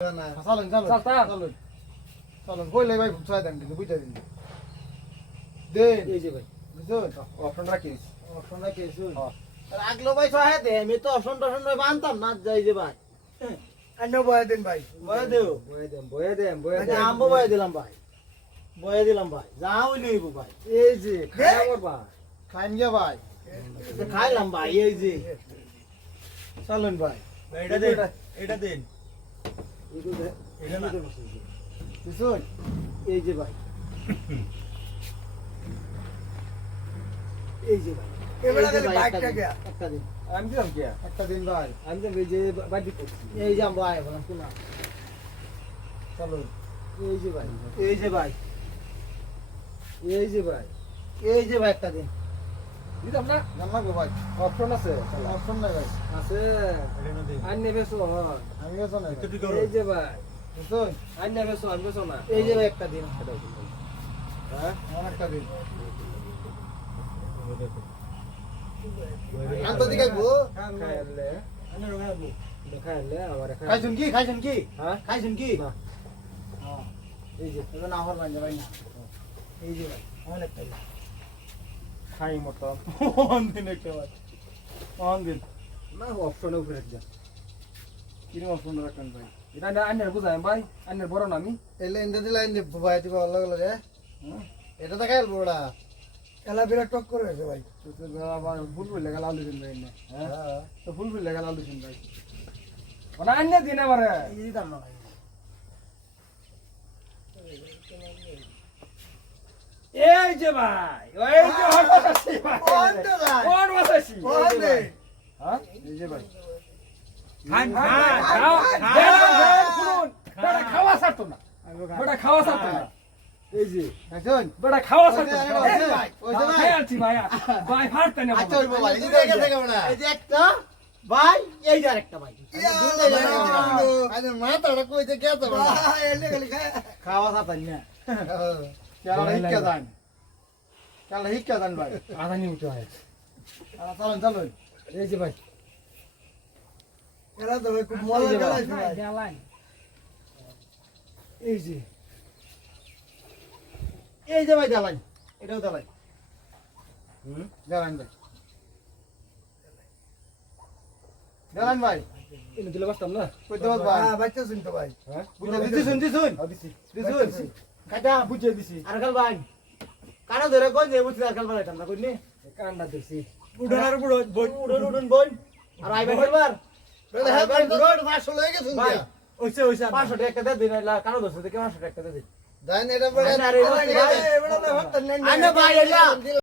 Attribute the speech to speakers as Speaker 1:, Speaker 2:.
Speaker 1: না
Speaker 2: চলেন চলেন চলেন কইলে ভাই ছয় দেন কিন্তু বুঝা দিন দেন
Speaker 1: এই যে ভাই
Speaker 2: বুঝুন অপশন রাখিস
Speaker 1: অপশন রাখিস রাখলো ভাই ছয় দে আমি তো অপশন টপশন বানতাম না যাই যে ভাই
Speaker 2: আন্য বয়া দেন ভাই
Speaker 1: বয়ে দেও
Speaker 2: বয়া দেন
Speaker 1: আমবো বয়ে দিলাম ভাই যা হইলো হইব ভাই
Speaker 2: এই যে খাওয়া করবা খাইন গিয়া ভাই
Speaker 1: খাইলাম ভাই এই যে
Speaker 2: চলেন ভাই
Speaker 1: এটা দেন
Speaker 2: এটা দেন
Speaker 1: এটা না
Speaker 2: বুঝুন
Speaker 1: এই যে ভাই এই যে ভাই
Speaker 2: এবারে খালি বাইকটা গিয়া
Speaker 1: একটা দিন
Speaker 2: আমি দিলাম কি একটা দিন ভাই
Speaker 1: আমি তো এই যে বাড়ি করছি এই যে ভাই বললাম শোনা
Speaker 2: চলুন
Speaker 1: এই যে ভাই এই যে ভাই এই যে ভাই একটা দিন
Speaker 2: দিলাম না জানলা গো ভাই অপশন আছে অপশন নাই ভাই
Speaker 1: আছে আর নেবে সো
Speaker 2: আমি গেছো না
Speaker 1: এই যে ভাই
Speaker 2: বুঝুন
Speaker 1: আর নেবে সো আমি সো না এই যে ভাই একটা দিন
Speaker 2: হ্যাঁ আমার একটা দিন
Speaker 1: আন্ত দিকে গো
Speaker 2: খাইলে
Speaker 1: খাইলে আমার
Speaker 2: খাইছুন কি
Speaker 1: হ্যাঁ
Speaker 2: খাইছুন কি
Speaker 1: না
Speaker 2: হ্যাঁ
Speaker 1: এই যে
Speaker 2: এটা না হল ভাই ভাই না
Speaker 1: এই যে ভাই আমার একটা দিন
Speaker 2: খাই মতো অন দিন একটা ভাই অন দিন
Speaker 1: না অপশনে উপরে যা
Speaker 2: কিরম অপশন রাখেন ভাই
Speaker 1: এটা না আন্নের বুঝাই ভাই আন্নের বড় না আমি
Speaker 2: এলে ইন্দা দিলা ইন্দে ভাই দিবা আল্লাহ আল্লাহ রে এটা তো খাইল বড়া
Speaker 1: এলা বিরাট টক করে আছে ভাই
Speaker 2: ফুল ফুল লেগে লাল দিন ভাই না হ্যাঁ তো ফুল ফুল লেগে লাল দিন ভাই
Speaker 1: ওনা আন্নে দিন আমারে
Speaker 2: এই দিতাম না ভাই
Speaker 1: এই যে ভাই ওই যে হঠাৎ ভাই
Speaker 2: কোন তো ভাই
Speaker 1: কোন বসাছি
Speaker 2: কোন দে
Speaker 1: হ্যাঁ
Speaker 2: এই যে ভাই
Speaker 1: খান শুনুন বড় খাওয়া ছাড়তো না বড় খাওয়া ছাড়তো না এই যে
Speaker 2: খাইছুন
Speaker 1: বড় খাওয়া ছাড়তো
Speaker 2: ওই যে,
Speaker 1: না
Speaker 2: ওই যে ভাই, ওই যে ভাই।
Speaker 1: খাই আলছি ভাই ভাই ফাড়তে না
Speaker 2: আচ্ছা ওই ভাই এই যে গেছে কেমন
Speaker 1: এই যে একটা ভাই এই যে আরেকটা ভাই
Speaker 2: আরে মাথাটা কইতে গেছে ভাই এলে খালি
Speaker 1: খাওয়া ছাড়তাম না
Speaker 2: কেলা হিক্কা দান কেলা হিক্কা দান ভাই
Speaker 1: আধা নিউটো হয়
Speaker 2: চলুন চলুন
Speaker 1: এই যে ভাই
Speaker 2: এরা তো ভাই খুব মজা গেলাইছে ভাই
Speaker 1: এই যে
Speaker 2: ভাই দালাই এটাও দালাই দালান ভাই দালান ভাই
Speaker 1: এনে দিলে বাসতাম না
Speaker 2: কইতে বল ভাই
Speaker 3: বাচ্চা শুনতো ভাই
Speaker 1: হ্যাঁ
Speaker 2: বুঝা দিছুন দিছুন
Speaker 1: কাটা
Speaker 2: বুঝিয়ে দিছি
Speaker 1: আর কাল ভাই কাটা ধরে কই যে বুঝছি আর কাল ভাই আমরা কইনি কান্না দেখছি
Speaker 3: উড়ার উপর
Speaker 1: উড়ন বই আর আইবা কইবার
Speaker 2: হ্যাঁ ভাই রোড মাসল হয়ে গেছে
Speaker 1: ভাই
Speaker 3: ওইসে ওইসে
Speaker 1: 500 টাকা দে দিন কারো দোষ থেকে 500 টাকা দে দিন
Speaker 2: জানেন এটা বড়
Speaker 1: আরে, আরে,
Speaker 2: ভাই
Speaker 3: এবারে হত্যা নেন
Speaker 1: আনে ভাই এলা